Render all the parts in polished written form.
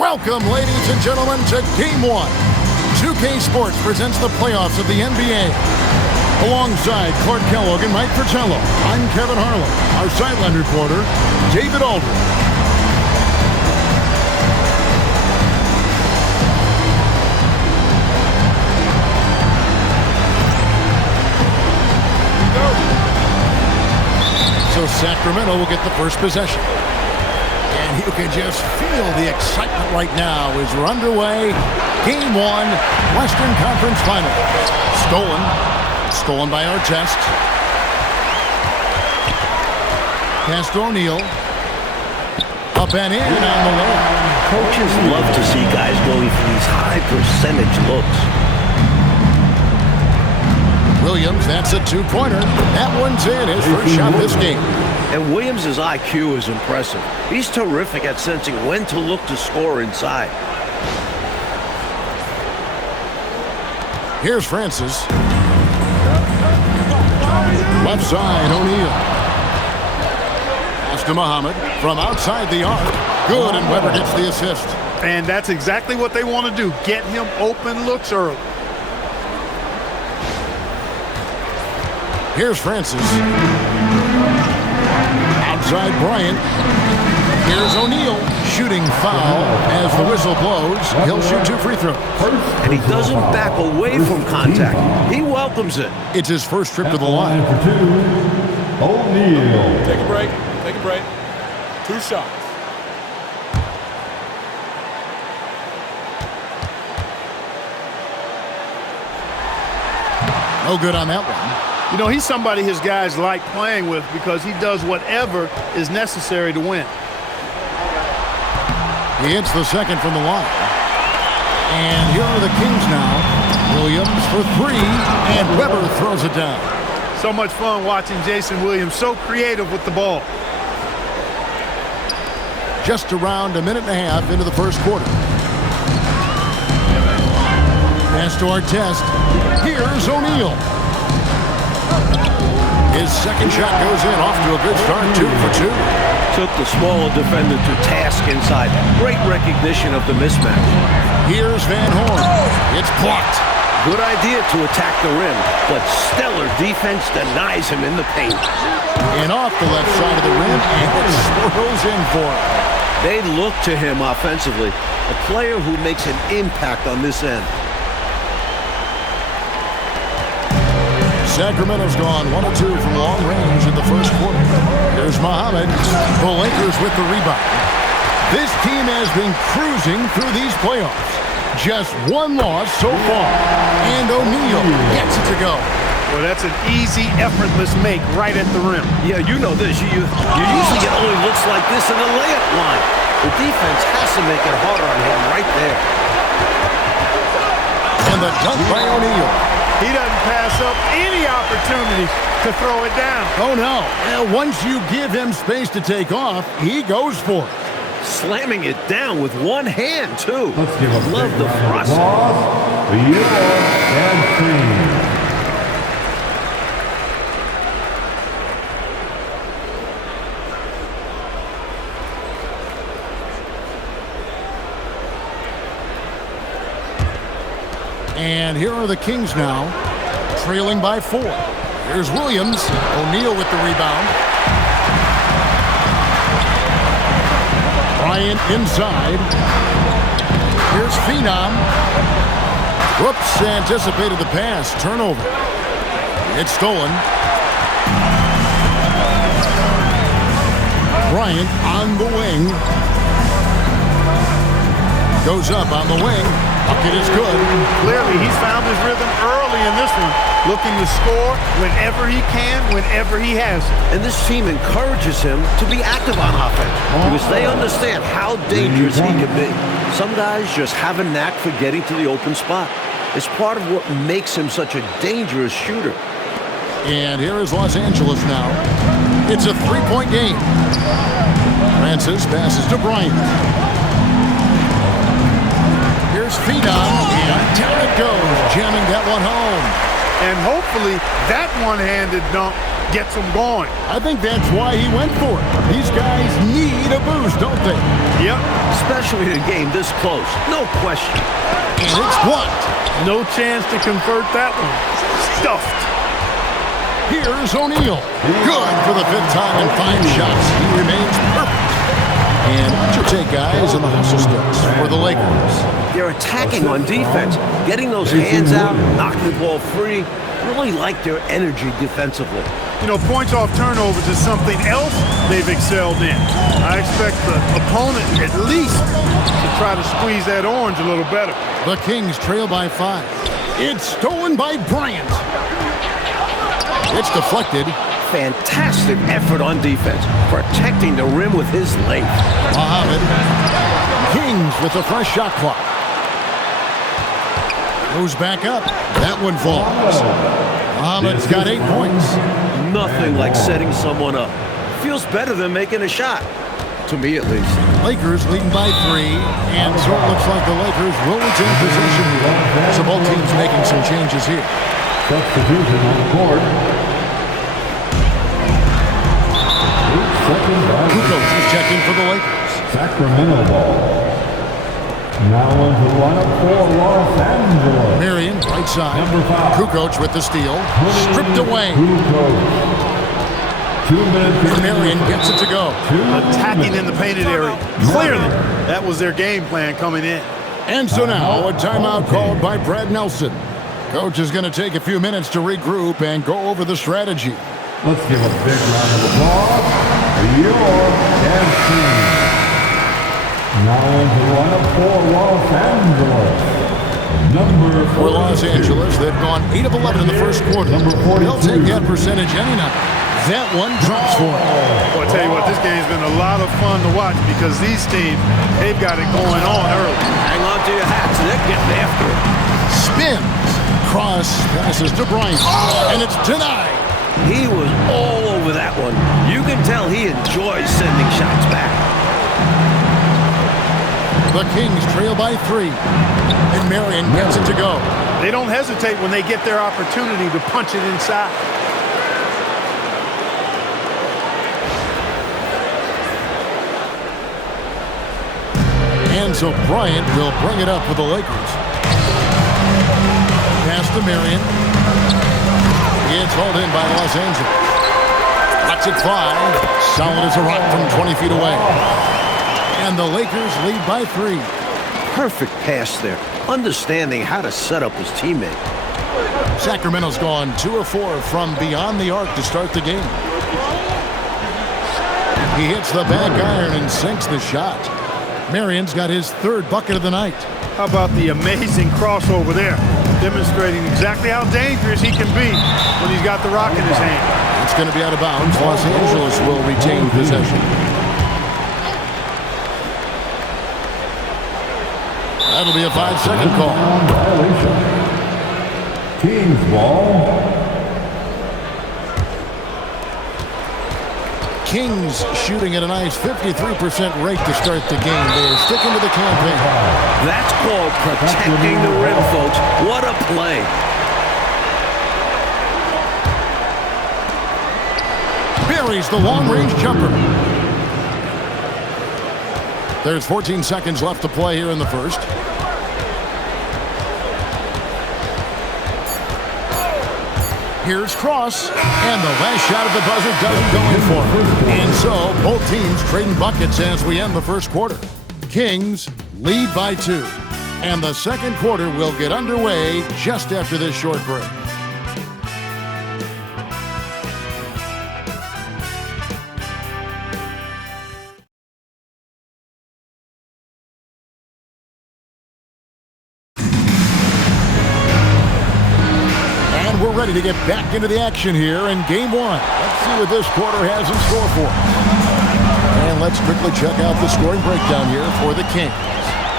Welcome, ladies and gentlemen, to Game 1. 2K Sports presents the playoffs of the NBA. Alongside Clark Kellogg and Mike Fratello, I'm Kevin Harlan. Our sideline reporter, David Aldridge. So Sacramento will get the first possession. And you can just feel the excitement right now as we're underway. Game 1, Western Conference Final. Stolen by Artest. Pass to O'Neal. Up and in on the layup. Coaches love to see guys going for these high percentage looks. Williams, that's a two-pointer. That one's in, his first shot this game. And Williams' IQ is impressive. He's terrific at sensing when to look to score inside. Here's Francis. Left side, O'Neal. Pass to Muhammad from outside the arc. Good, and Weber gets the assist. And that's exactly what they want to do. Get him open looks early. Here's Francis. Outside Bryant. Here's O'Neal. Shooting foul as the whistle blows. He'll shoot 2 free throws. And he doesn't back away from contact. He welcomes it. It's his first trip to the line. For 2, O'Neal. Take a break. Take a break. 2 shots. No good on that one. You know, he's somebody his guys like playing with because he does whatever is necessary to win. He hits the second from the line. And here are the Kings now. Williams for 3, and Weber throws it down. So much fun watching Jason Williams, so creative with the ball. Just around a minute and a half into the first quarter. Pass to Artest. Here's O'Neal. His second shot goes in, off to a good start, 2 for 2. Took the smaller defender to task inside. Great recognition of the mismatch. Here's Van Horn. It's blocked. Good idea to attack the rim, but stellar defense denies him in the paint. And off the left side of the rim, and it swirls in for him. They look to him offensively, a player who makes an impact on this end. Sacramento's gone 1 of 2 from long range in the first quarter. There's Muhammad. The Lakers with the rebound. This team has been cruising through these playoffs. Just 1 loss so far. And O'Neal gets it to go. Well, that's an easy, effortless make right at the rim. Yeah, you know this. You usually get only looks like this in the layup line. The defense has to make it harder on him right there. And the dunk by O'Neal. He doesn't pass up any opportunity to throw it down. Oh, no. Once you give him space to take off, he goes for it. Slamming it down with one hand, too. Let's give him Love the process. And And here are the Kings now, trailing by 4. Here's Williams. O'Neal with the rebound. Bryant inside. Here's Phenom. Whoops, anticipated the pass. Turnover. It's stolen. Bryant on the wing. Goes up on the wing. Bucket is good. Clearly, he's found his rhythm early in this one, looking to score whenever he can, whenever he has it. And this team encourages him to be active on offense because they understand how dangerous he can be. Some guys just have a knack for getting to the open spot. It's part of what makes him such a dangerous shooter. And here is Los Angeles now. It's a 3-point game. Francis passes to Bryant. Here's Phenom, and down it goes, jamming that one home. and hopefully that one-handed dunk gets them going. I think that's why he went for it. These guys need a boost, don't they? Yep. Especially in a game this close. No question. And it's blocked. No chance to convert that one. Stuffed. Here's O'Neal. Good for the 5th time in 5 shots. He remains perfect. And what's your take, guys, on the hustle sticks for the Lakers? They're attacking on defense, getting those hands out, knocking the ball free. Really like their energy defensively. You know, points off turnovers is something else they've excelled in. I expect the opponent at least to try to squeeze that orange a little better. The Kings trail by 5. It's stolen by Bryant. It's deflected. Fantastic effort on defense, protecting the rim with his length. Muhammad. Kings with a fresh shot clock. Moves back up. That one falls. Muhammad's got 8 points. Nothing like setting someone up. Feels better than making a shot. To me, at least. Lakers leading by 3, and so it looks like the Lakers will retain possession here. So both teams making some changes here. Substitution on the court. Kukoc is checking for the Lakers. Sacramento ball. Now into the lineup for Los Angeles. Marion, right side. Number 5. Kukoc with the steal. Stripped away. Kukoc. 2 minutes. And Marion gets it to go. Attacking in the painted area. Clearly, that was their game plan coming in. And so now a timeout called by Brad Nelson. Coach is going to take a few minutes to regroup and go over the strategy. Let's give a big round of applause for your FC. Now into the lineup for Los Angeles. Number 42. For Los Angeles, they've gone 8 of 11 in the first quarter. Number 42. They'll take that percentage any night. That one drops for them. Well, I tell you what, this game's been a lot of fun to watch because these teams, they've got it going on early. Hang on to your hats, they're getting after it. Spins. Cross passes to Bryant. And it's denied. He was all over that one. You can tell he enjoys sending shots back. The Kings trail by 3. And Marion gets it to go. They don't hesitate when they get their opportunity to punch it inside. And so Bryant will bring it up for the Lakers. Pass to Marion. It's hauled in by Los Angeles. Lets it fly. Solid as a rock from 20 feet away. And the Lakers lead by 3. Perfect pass there. Understanding how to set up his teammate. Sacramento's gone 2 of 4 from beyond the arc to start the game. He hits the back iron and sinks the shot. Marion's got his 3rd bucket of the night. How about the amazing crossover there? Demonstrating exactly how dangerous he can be when he's got the rock in his hand. It's going to be out of bounds. Los Angeles will retain possession. That'll be a 5-second call. Violation. Kings ball. Kings shooting at a nice 53% rate to start the game. They're sticking to the campaign. That's called protecting the rim, folks. What a play. Buries the long-range jumper. There's 14 seconds left to play here in the first. Here's Cross, and the last shot of the buzzer doesn't go in for him. And so, both teams trading buckets as we end the first quarter. Kings lead by 2, and the second quarter will get underway just after this short break. We're ready to get back into the action here in Game 1. Let's see what this quarter has in store for us. And let's quickly check out the scoring breakdown here for the Kings.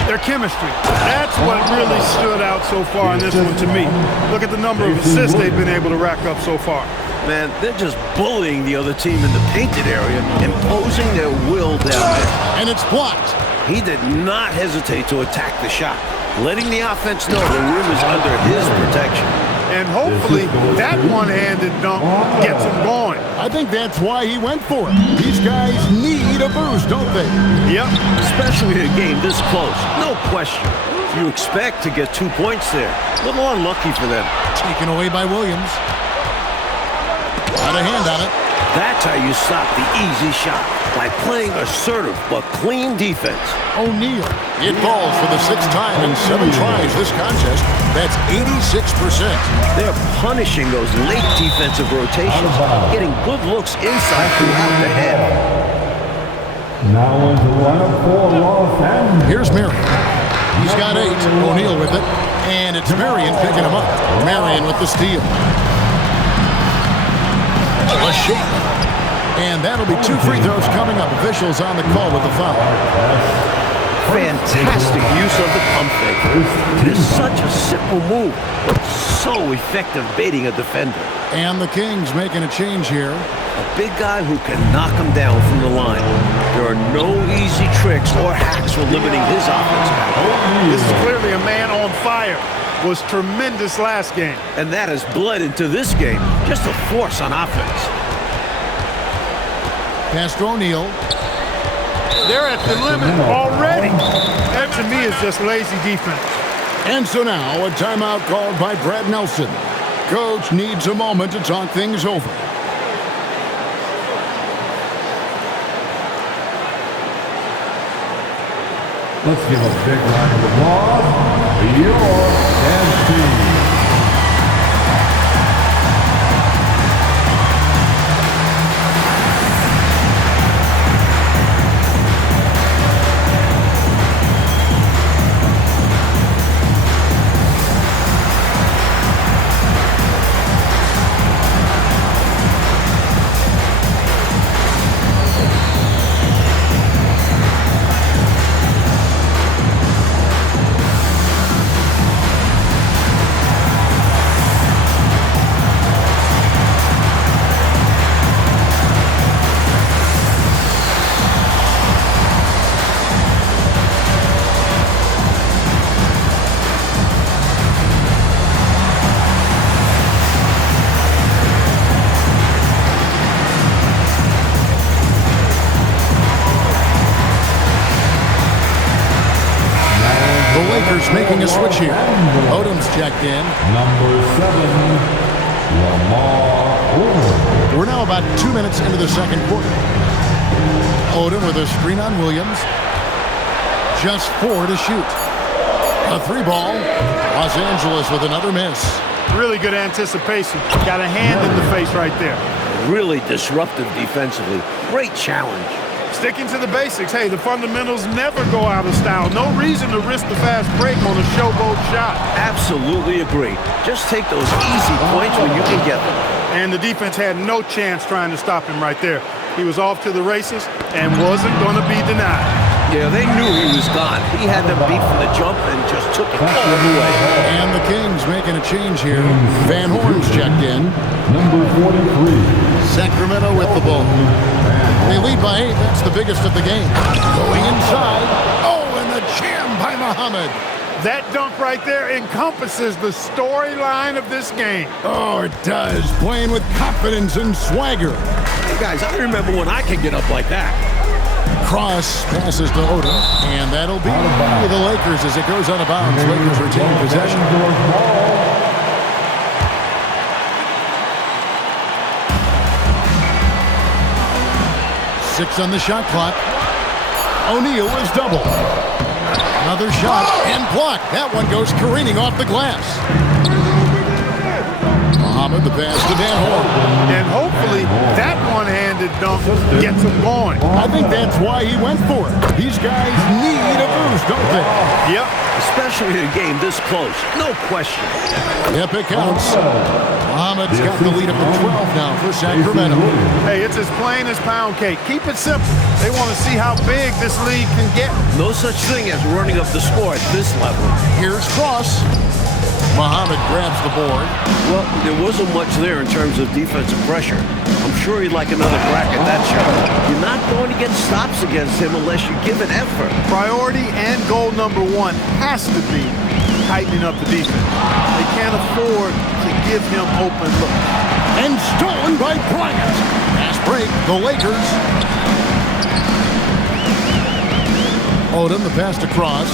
Their chemistry. That's what really stood out so far in this one to me. Look at the number of assists they've been able to rack up so far. Man, they're just bullying the other team in the painted area, imposing their will down there. And it's blocked. He did not hesitate to attack the shot, letting the offense know the rim is under his protection. And hopefully that one-handed dunk gets him going. I think that's why he went for it. These guys need a boost, don't they? Yep. Especially in a game this close. No question. You expect to get 2 points there. A little unlucky for them. Taken away by Williams. Got a hand on it. That's how you stop the easy shot. By playing assertive but clean defense. O'Neal. It falls for the 6th time in 7 tries this contest. That's 86%. They're punishing those late defensive rotations. Getting good looks inside throughout the head. Now on the lineup for Los Angeles. Here's Marion. He's got 8. O'Neal with it. And it's Marion picking him up. Marion with the steal. A shot. And that'll be 2 free throws coming up. Officials on the call with the foul. Fantastic use of the pump fake. It is such a simple move, but so effective baiting a defender. And the Kings making a change here. A big guy who can knock him down from the line. There are no easy tricks or hacks for limiting his offensive output. This is clearly a man on fire. Was tremendous last game. And that has bled into this game. Just a force on offense. Pass to O'Neal. They're at the limit already. That to me is just lazy defense. And so now a timeout called by Brad Nelson. Coach needs a moment to talk things over. Let's give a big round of applause. Your MC. Making a switch here. Odom's checked in. Number 7, Lamar Odom. We're now about 2 minutes into the second quarter. Odom with a screen on Williams. Just 4 to shoot. A 3-ball. Los Angeles with another miss. Really good anticipation. Got a hand in the face right there. Really disruptive defensively. Great challenge. Sticking to the basics. Hey, the fundamentals never go out of style. No reason to risk the fast break on a showboat shot. Absolutely agree. Just take those easy points when you can get them. And the defense had no chance trying to stop him right there. He was off to the races and wasn't going to be denied. Yeah, they knew he was gone. He had them beat from the jump and just took it all the way. And the Kings making a change here. Van Horn's checked in. Number 43. Sacramento with the ball. They lead by 8. That's the biggest of the game. Going inside. Oh, and the jam by Muhammad. That dunk right there encompasses the storyline of this game. Oh, it does. Playing with confidence and swagger. Hey, guys, I remember when I could get up like that. Cross passes to Odom, and that'll be the Lakers as it goes out of bounds. Lakers retain possession. 6 on the shot clock. O'Neal is double. Another shot and blocked. That one goes careening off the glass. Muhammad, the pass to Van Horn. And hopefully that one-handed dunk gets him going. I think that's why he went for it. These guys need a boost, don't they? Yep. Especially in a game this close. No question. Yep, it counts. Muhammad's got the lead up to 12 now for Sacramento. Hey, it's as plain as pound cake. Keep it simple. They want to see how big this lead can get. No such thing as running up the score at this level. Here's Cross. Muhammad grabs the board. Well, there wasn't much there in terms of defensive pressure. I'm sure he'd like another crack at that shot. You're not going to get stops against him unless you give an effort. Priority and goal number 1 has to be tightening up the defense. They can't afford to give him open looks. And stolen by Bryant. Fast break, the Lakers. Odom, the pass across.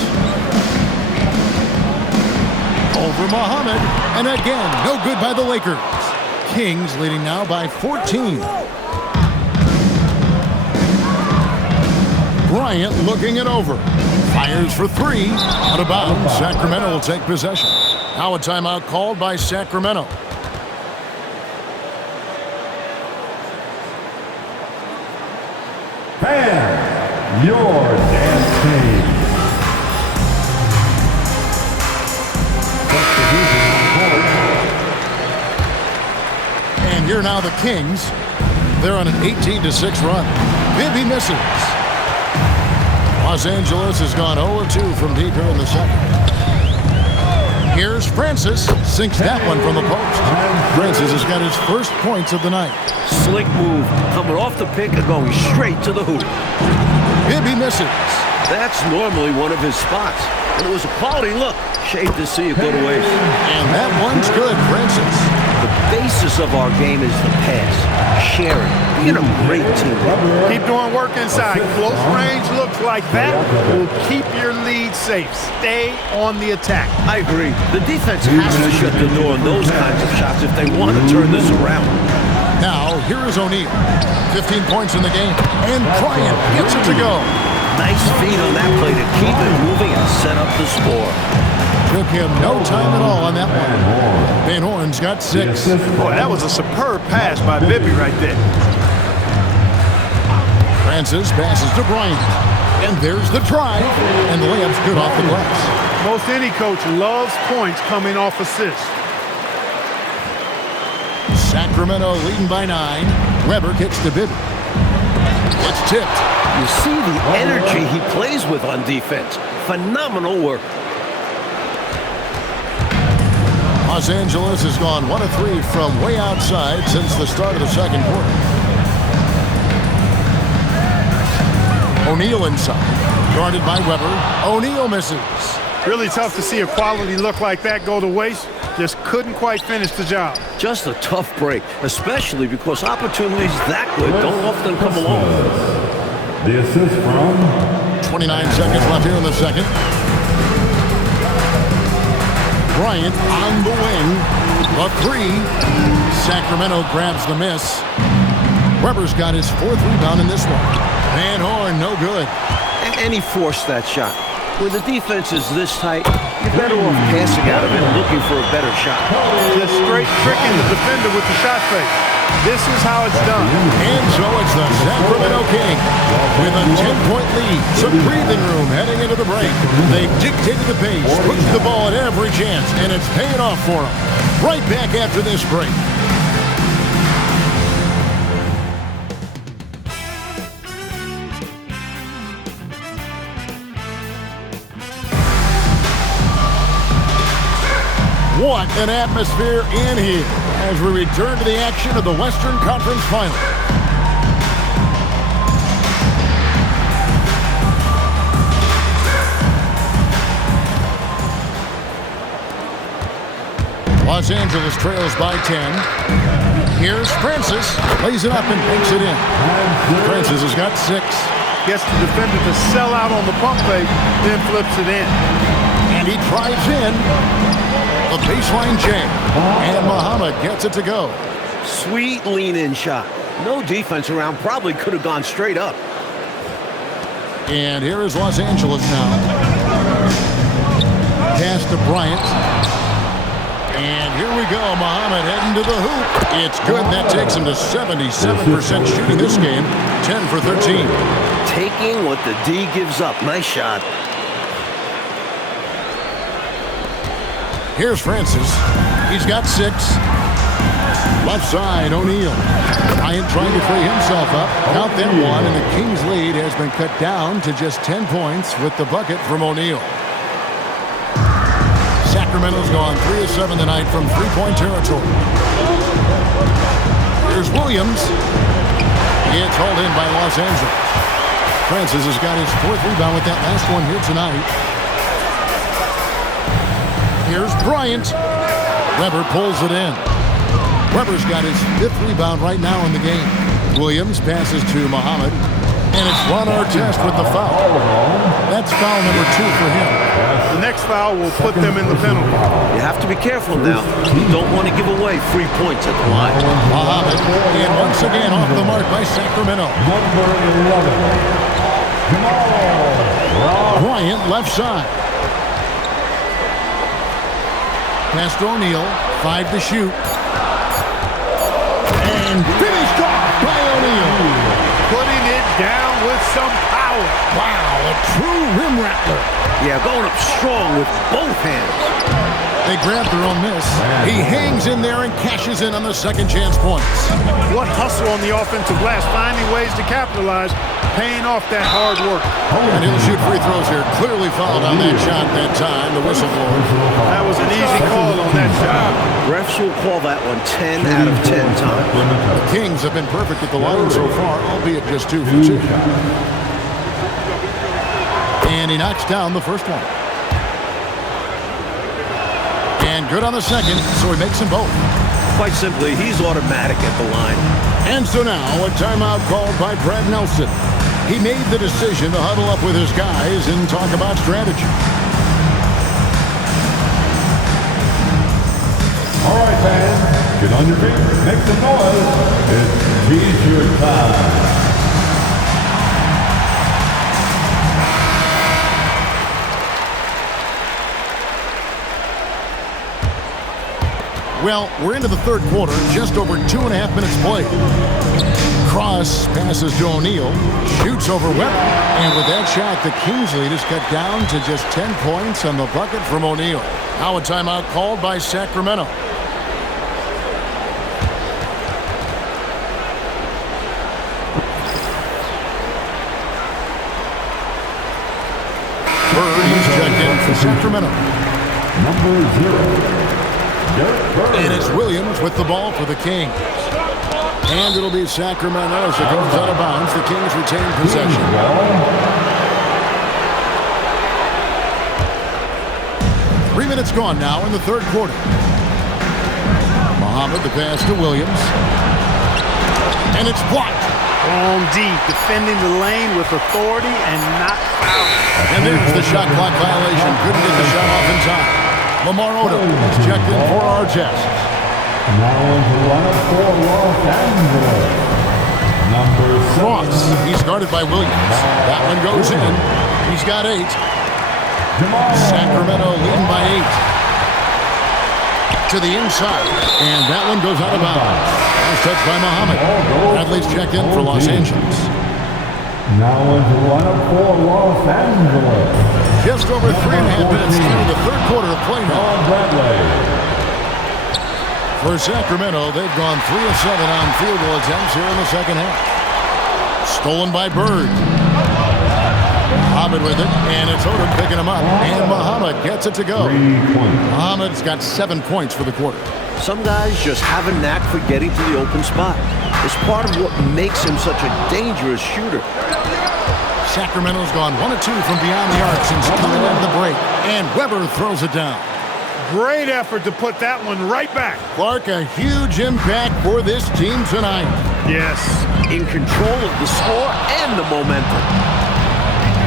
Over Muhammad. And again, no good by the Lakers. Kings leading now by 14. Bryant looking it over. Fires for three. Out of bounds. Sacramento will take possession. Now a timeout called by Sacramento. Fans, your dance team. And here now the Kings. They're on an 18-6 run. Bibby misses. Los Angeles has gone 0-2 from deep here in the second. Here's Francis. Sinks that one from the post. Francis has got his first points of the night. Slick move, coming off the pick and going straight to the hoop. Bibby misses. That's normally one of his spots. And it was a quality look. Shame to see it go to waste. And that one's good, Francis. The basis of our game is the pass, sharing, being a great teammate. Keep doing work inside. Close range looks like that will keep your lead safe. Stay on the attack. I agree. The defense has to shut the door on those kinds of shots if they want to turn this around. Now, here is O'Neal. 15 points in the game. And Bryant gets it to go. Nice feed on that play to keep it moving and set up the score. Took him no time at all on that one. Van Horn's got 6. Boy, that was a superb pass by Bibby right there. Francis passes to Bryant. And there's the drive. And the layup's good off the glass. Most any coach loves points coming off assists. Sacramento leading by 9. Weber kicks to Bibby. It's tipped. You see the energy he plays with on defense. Phenomenal work. Los Angeles has gone 1 of 3 from way outside since the start of the second quarter. O'Neal inside. Guarded by Weber. O'Neal misses. Really tough to see a quality look like that go to waste. Just couldn't quite finish the job. Just a tough break, especially because opportunities that good don't often come along. The assist from 29 seconds left here in the second. Bryant on the wing. A 3. Sacramento grabs the miss. Weber's got his 4th rebound in this one. Van Horn, no good. And he forced that shot. When the defense is this tight, you're better off passing out of it and looking for a better shot. Just straight tricking the defender with the shot fake. This is how it's done. And so it's the Sacramento Kings with a 10-point lead. Some breathing room heading into the break. They've dictated the pace, pushed the ball at every chance, and it's paying off for them. Right back after this break. What an atmosphere in here as we return to the action of the Western Conference Final. Los Angeles trails by 10. Here's Francis. Lays it up and banks it in. Francis has got 6. Gets the defender to sell out on the pump fake, then flips it in. And he drives in. A baseline jam. And Muhammad gets it to go. Sweet lean-in shot. No defense around. Probably could have gone straight up. And here is Los Angeles now. Pass to Bryant. And here we go. Muhammad heading to the hoop. It's good. That takes him to 77% shooting this game. 10 for 13. Taking what the D gives up. Nice shot. Here's Francis. He's got 6. Left side, O'Neal. Bryant trying to free himself up. Count that one, and the Kings' lead has been cut down to just 10 points with the bucket from O'Neal. Sacramento's gone 3 of 7 tonight from three-point territory. Here's Williams. It's hauled in by Los Angeles. Francis has got his 4th rebound with that last one here tonight. Here's Bryant. Weber pulls it in. Weber's got his 5th rebound right now in the game. Williams passes to Muhammad. And it's Ron Artest with the foul. That's foul number 2 for him. The next foul will put them in the penalty. You have to be careful now. You don't want to give away free points at the line. Muhammad, and once again off the mark by Sacramento. Number 11, Jamal Bryant left side. Pass to O'Neal, 5 to shoot. And finished off by O'Neal. Putting it down with some power. Wow, a true rim rattler. Yeah, going up strong with both hands. They grab their own miss. He hangs in there and cashes in on the second chance points. What hustle on the offensive glass, finding ways to capitalize, paying off that hard work. And he'll shoot free throws here. Clearly fouled on that shot that time. The whistle blows. That was an easy call on that shot. Refs will call that one 10 out of 10 times. The Kings have been perfect at the line so far, albeit just 2 for 2. And he knocks down the first one. And good on the second, so he makes them both. Quite simply, he's automatic at the line. And so now, a timeout called by Brad Nelson. He made the decision to huddle up with his guys and talk about strategy. All right, fans, get on your feet, make some noise. It's T-shirt time. Well, we're into the third quarter, just over 2.5 minutes played. Cross passes to O'Neal, shoots over Weber. And with that shot, the Kings lead is cut down to just 10 points on the bucket from O'Neal. Now a timeout called by Sacramento. Bird, he's checked in for Sacramento. Number 0. And it's Williams with the ball for the Kings. And it'll be Sacramento as it goes out of bounds. The Kings retain possession. 3 minutes gone now in the third quarter. Muhammad, the pass to Williams. And it's blocked. On deep, defending the lane with authority and not fouling. And there's the shot clock violation. Couldn't get the shot off in time. Lamar Odom is checked in for Artest. Now on the lineup for Los Angeles. Number 7. Cross. He's guarded by Williams. That one goes in. He's got 8. Sacramento leading by 8. To the inside. And that one goes out of bounds. Last touch by Muhammad. Bradley's checked in for Los Angeles. Now on the lineup for Los Angeles. Just over 3.5 minutes through the third quarter of play now. Bradley. For Sacramento, they've gone 3 of 7 on field goal attempts here in the second half. Stolen by Bird. Muhammad with it, and it's Odom picking him up. And Muhammad gets it to go. 3 points. Muhammad's got 7 points for the quarter. Some guys just have a knack for getting to the open spot. It's part of what makes him such a dangerous shooter. Sacramento's gone 1 of 2 from beyond the arc since coming out of the break. And Weber throws it down. Great effort to put that one right back. Clark, a huge impact for this team tonight. Yes. In control of the score and the momentum.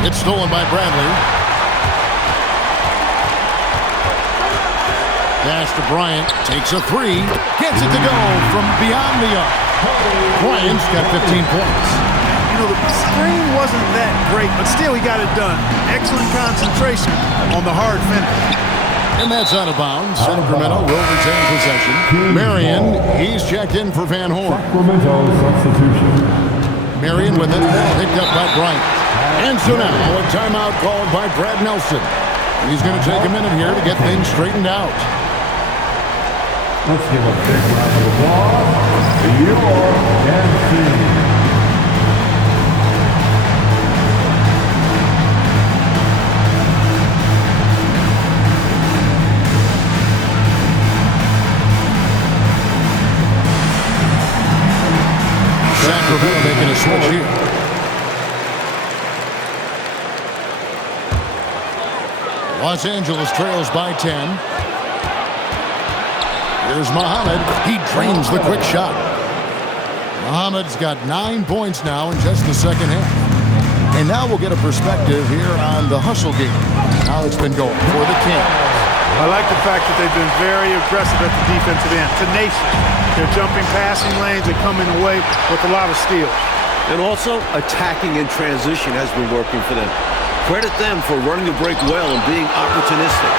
It's stolen by Bradley. Pass to Bryant. Takes a 3. Gets it to go from beyond the arc. Bryant's got 15 points. You know, the screen wasn't that great, but still he got it done. Excellent concentration on the hard finish. And that's out of bounds. Sacramento will retain possession. Marion, he's checked in for Van Horn. Sacramento substitution. Marion with it, picked up by Bryant. And so now, a timeout called by Brad Nelson. He's going to take a minute here to get things straightened out. Let's give a big round of applause to your MC. Sacramento making a switch here. Los Angeles trails by 10. Here's Muhammad. He drains the quick shot. Muhammad's got 9 points now in just the second half. And now we'll get a perspective here on the hustle game, how it's been going for the Kings. I like the fact that they've been very aggressive at the defensive end, tenacious. They're jumping passing lanes and coming away with a lot of steals. And also, attacking in transition has been working for them. Credit them for running the break well and being opportunistic.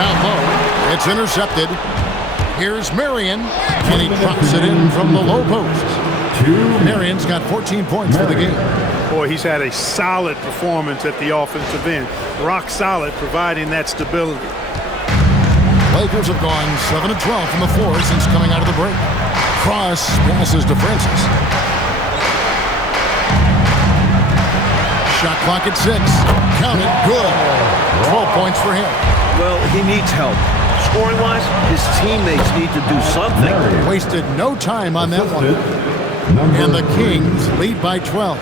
Down low, it's intercepted. Here's Marion, and he drops it in from the low post. Marion's got 14 points for the game. Boy, he's had a solid performance at the offensive end. Rock solid, providing that stability. Lakers have gone 7 of 12 from the floor since coming out of the break. Cross passes to Francis. Shot clock at 6. Count it. Good. 12 points for him. Well, he needs help. Scoring-wise, his teammates need to do something. Wasted no time on that one. And the Kings lead by 12.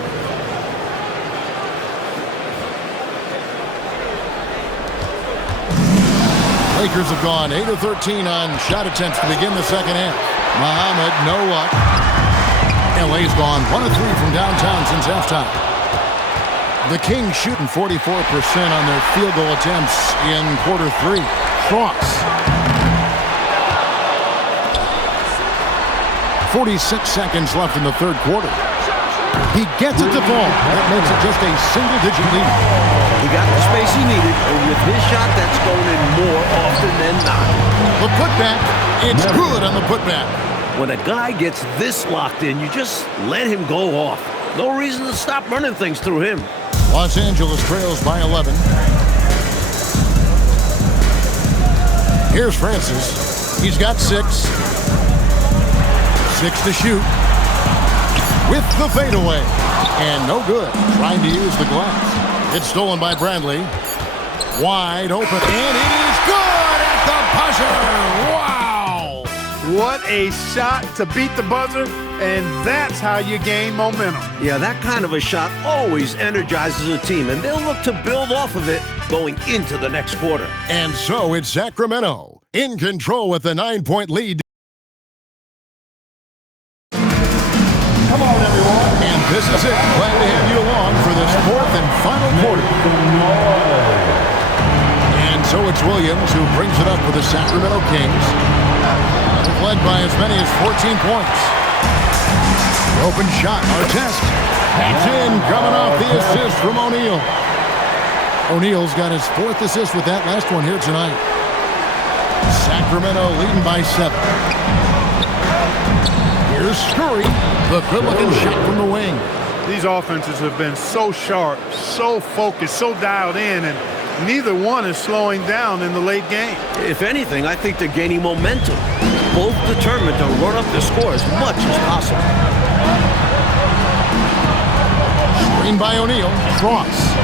Lakers have gone 8 of 13 on shot attempts to begin the second half. Muhammad, no luck. LA's gone 1 of 3 from downtown since halftime. The Kings shooting 44% on their field goal attempts in quarter 3. Cross. 46 seconds left in the third quarter. He gets it to fall. That makes it just a single-digit lead. He got the space he needed, and with his shot, that's going in more often than not. The putback, it's good on the putback. When a guy gets this locked in, you just let him go off. No reason to stop running things through him. Los Angeles trails by 11. Here's Francis. He's got 6. 6 to shoot. With the fadeaway. And no good. Trying to use the glass. It's stolen by Bradley. Wide open. And it is good at the buzzer. Wow. What a shot to beat the buzzer, and that's how you gain momentum. Yeah, that kind of a shot always energizes a team, and they'll look to build off of it going into the next quarter. And so it's Sacramento in control with a 9-point lead. Come on, everyone. And this is it. Glad to have you along for this fourth and final quarter. And so it's Williams who brings it up for the Sacramento Kings. They've led by as many as 14 points. Open shot, Artest. That's in, coming off the assist from O'Neal. O'Neal's got his 4th assist with that last one here tonight. Sacramento leading by 7. Here's Scurry, the good-looking shot from the wing. These offenses have been so sharp, so focused, so dialed in, and neither one is slowing down in the late game. If anything, I think they're gaining momentum. Both determined to run up the score as much as possible. Screen by O'Neal. Cross.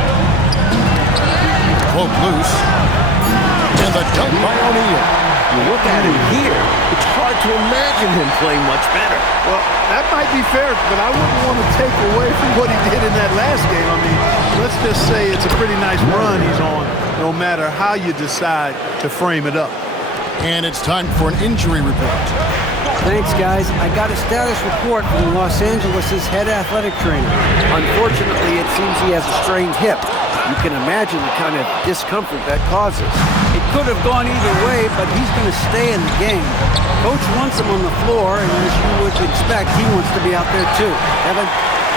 Cloak loose. And the dunk by O'Neal. You look at him here, it's hard to imagine him playing much better. Well, that might be fair, but I wouldn't want to take away from what he did in that last game. I mean, let's just say it's a pretty nice run he's on, no matter how you decide to frame it up. And it's time for an injury report. Thanks, guys. I got a status report from Los Angeles' head athletic trainer. Unfortunately, it seems he has a strained hip. You can imagine the kind of discomfort that causes. It could have gone either way, but he's going to stay in the game. Coach wants him on the floor, and as you would expect, he wants to be out there too. Evan?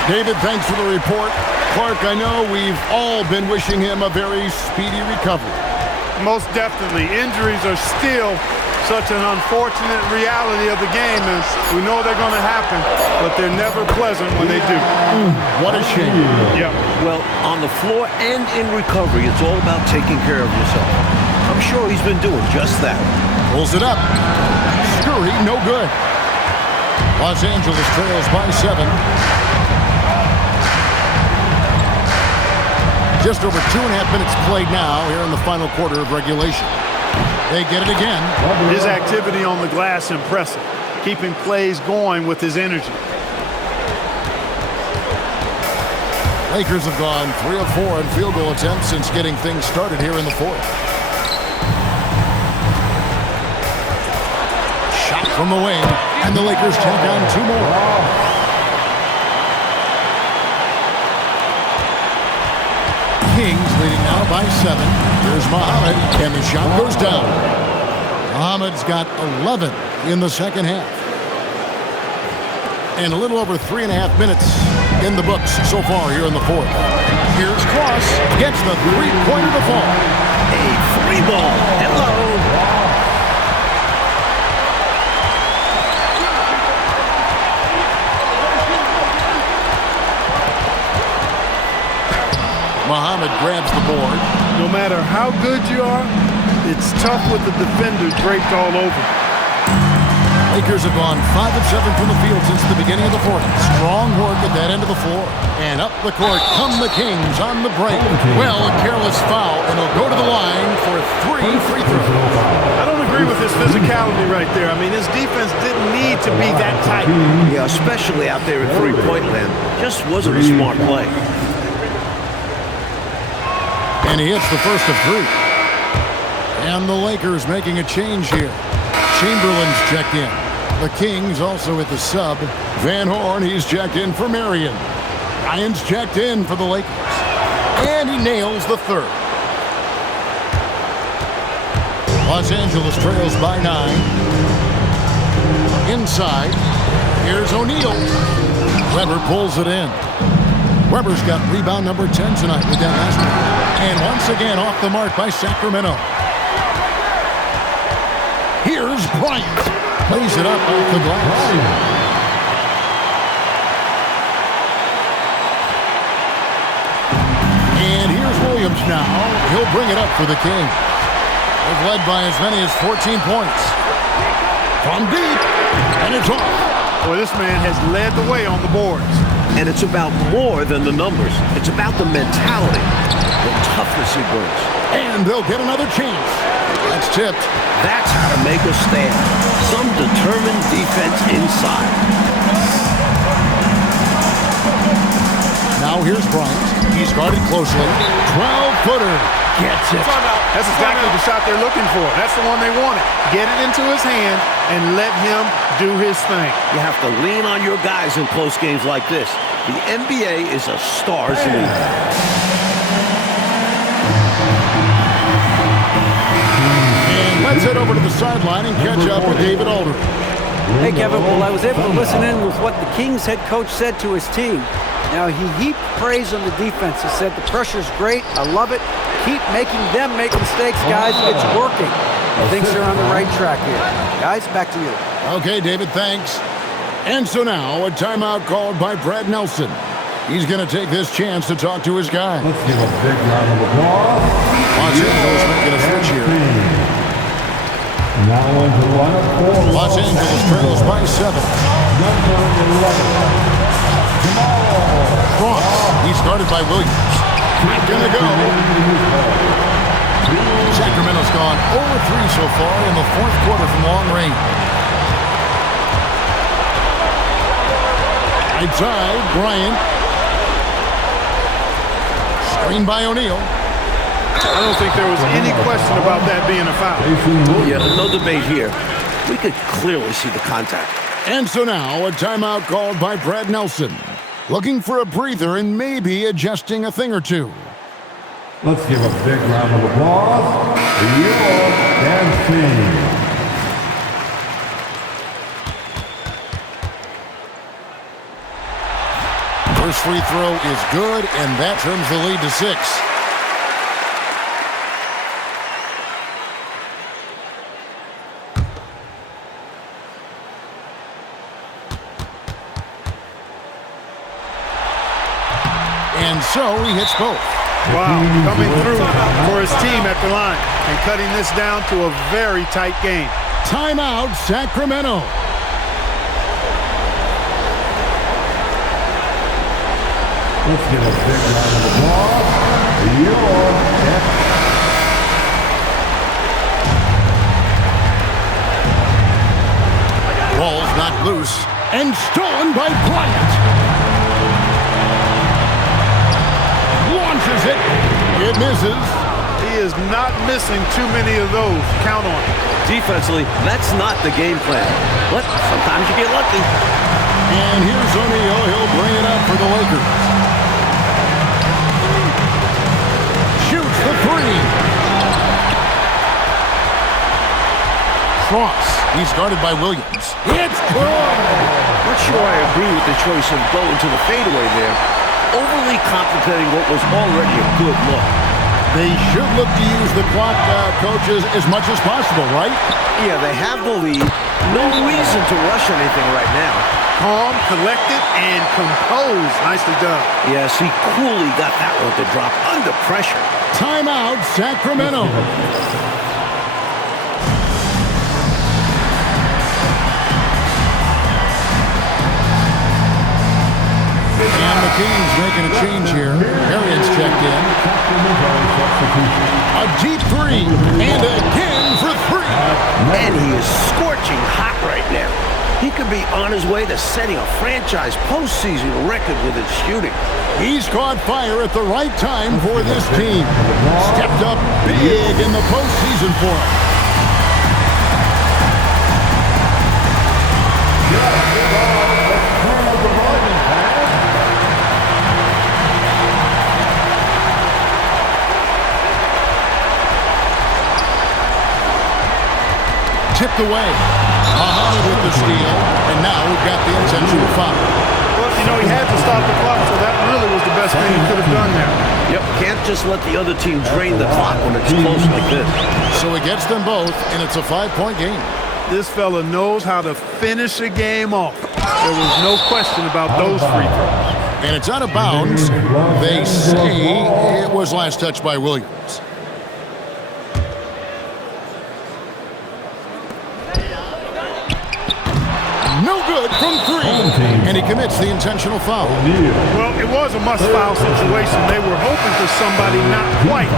David, thanks for the report. Clark, I know we've all been wishing him a very speedy recovery. Most definitely. Injuries are still such an unfortunate reality of the game, and we know they're going to happen, but they're never pleasant when they do. What a shame. Yeah. Well, on the floor and in recovery, it's all about taking care of yourself. I'm sure he's been doing just that. Pulls it up. Scurry, no good. Los Angeles trails by 7. Just over 2.5 minutes played now here in the final quarter of regulation. They get it again. His activity on the glass impressive, keeping plays going with his energy. Lakers have gone 3 of 4 on field goal attempts since getting things started here in the fourth. from the wing, and the Lakers tack on 2 more. Kings leading now by 7. Here's Muhammad, and the shot goes down. Muhammad's got 11 in the second half. And a little over 3.5 minutes in the books so far here in the fourth. Here's Cross, gets the three-pointer to fall. A free ball. Hello. Muhammad grabs the board. No matter how good you are, it's tough with the defender draped all over. Lakers have gone 5 of 7 from the field since the beginning of the fourth. Strong work at that end of the floor. And up the court come the Kings on the break. Well, a careless foul, and he'll go to the line for 3 free throws. I don't agree with his physicality right there. I mean, his defense didn't need to be that tight. Yeah, especially out there in three-point land. Just wasn't a smart play. And he hits the first of 3. And the Lakers making a change here. Chamberlain's checked in. The Kings also with the sub. Van Horn, he's checked in for Marion. Ryan's checked in for the Lakers. And he nails the third. Los Angeles trails by 9. Inside. Here's O'Neal. Weber pulls it in. Weber's got rebound number 10 tonight with that last one. And once again off the mark by Sacramento. Here's Bryant. Plays it up off the glass. And here's Williams now. He'll bring it up for the Kings. They've led by as many as 14 points. From deep. And it's off. Boy, this man has led the way on the boards. And it's about more than the numbers. It's about the mentality, the toughness he brings. And they'll get another chance. That's tipped. That's how to make a stand. Some determined defense inside. Now here's Bryant. He's guarded closely. 12-footer. Gets it. That's exactly the shot they're looking for. That's the one they wanted. Get it into his hand and let him do his thing. You have to lean on your guys in close games like this. The NBA is a stars league. Let's head over to the sideline and catch up with David Aldridge. Hey, Kevin. Well, I was able to listen in with what the Kings head coach said to his team. Now, he heaped praise on the defense. He said, the pressure's great. I love it. Keep making them make mistakes, guys. It's working. He thinks they're on the right track here. Guys, back to you. Okay, David, thanks. And so now, a timeout called by Brad Nelson. He's going to take this chance to talk to his guys. Let's give a big round of applause. Los Angeles making a switch here. Now on to lineup for Los Angeles trails by 7. Number 11. Cross. He's guarded by Williams. Not going to go. Sacramento's gone 0-3 so far in the fourth quarter from long range. Right side, Bryant. Screen by O'Neal. I don't think there was any question about that being a foul. Yeah, no debate here. We could clearly see the contact. And so now, a timeout called by Brad Nelson. Looking for a breather and maybe adjusting a thing or two. Let's give a big round of applause for your dancing. First free throw is good, and that turns the lead to 6. And so he hits both. Wow, coming through for his team at the line and cutting this down to a very tight game. Timeout, Sacramento. Let's give a big round of applause for your dancing. Ball's knocked loose and stolen by Bryant. Launches it. It misses. He is is not missing too many of those. Count on it. Defensively, that's not the game plan. But sometimes you get lucky. And here's O'Neal. He'll bring it up for the Lakers. Shoots the three. Cross. He's guarded by Williams. It's good. Not sure I agree with the choice of going to the fadeaway there. Overly complicating what was already a good look. They should look to use the clock, coaches, as much as possible, right? Yeah, they have the lead. No reason to rush anything right now. Calm, collected, and composed. Nicely done. Yes, he coolly got that one to drop under pressure. Timeout, Sacramento. And the Kings making a change here. Arians checked in. A deep three, and again for three. And he is scorching hot right now. He could be on his way to setting a franchise postseason record with his shooting. He's caught fire at the right time for this team. Stepped up big in the postseason for him. Tipped away. Muhammad with the steal, and now we've got the intentional foul. Well, you know, he had to stop the clock, so that really was the best thing he could have done there. Yep, can't just let the other team drain the clock when it's close like this. So he gets them both, and it's a 5-point game. This fella knows how to finish a game off. There was no question about those free throws. And it's out of bounds. They say it was last touched by Williams. No good from three. And he commits the intentional foul. Well, it was a must-foul situation. They were hoping for somebody not quite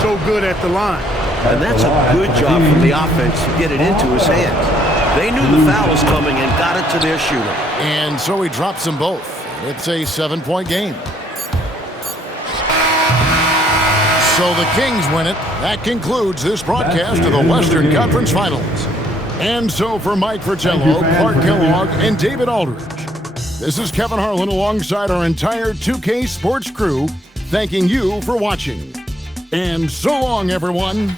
so good at the line. And that's a good job from the offense to get it into his hands. They knew the foul was coming and got it to their shooter. And so he drops them both. It's a 7-point game. So the Kings win it. That concludes this broadcast of the Western Conference Finals. And so for Mike Fratello, Clark Kellogg, and David Aldridge, this is Kevin Harlan alongside our entire 2K Sports crew, thanking you for watching. And so long, everyone.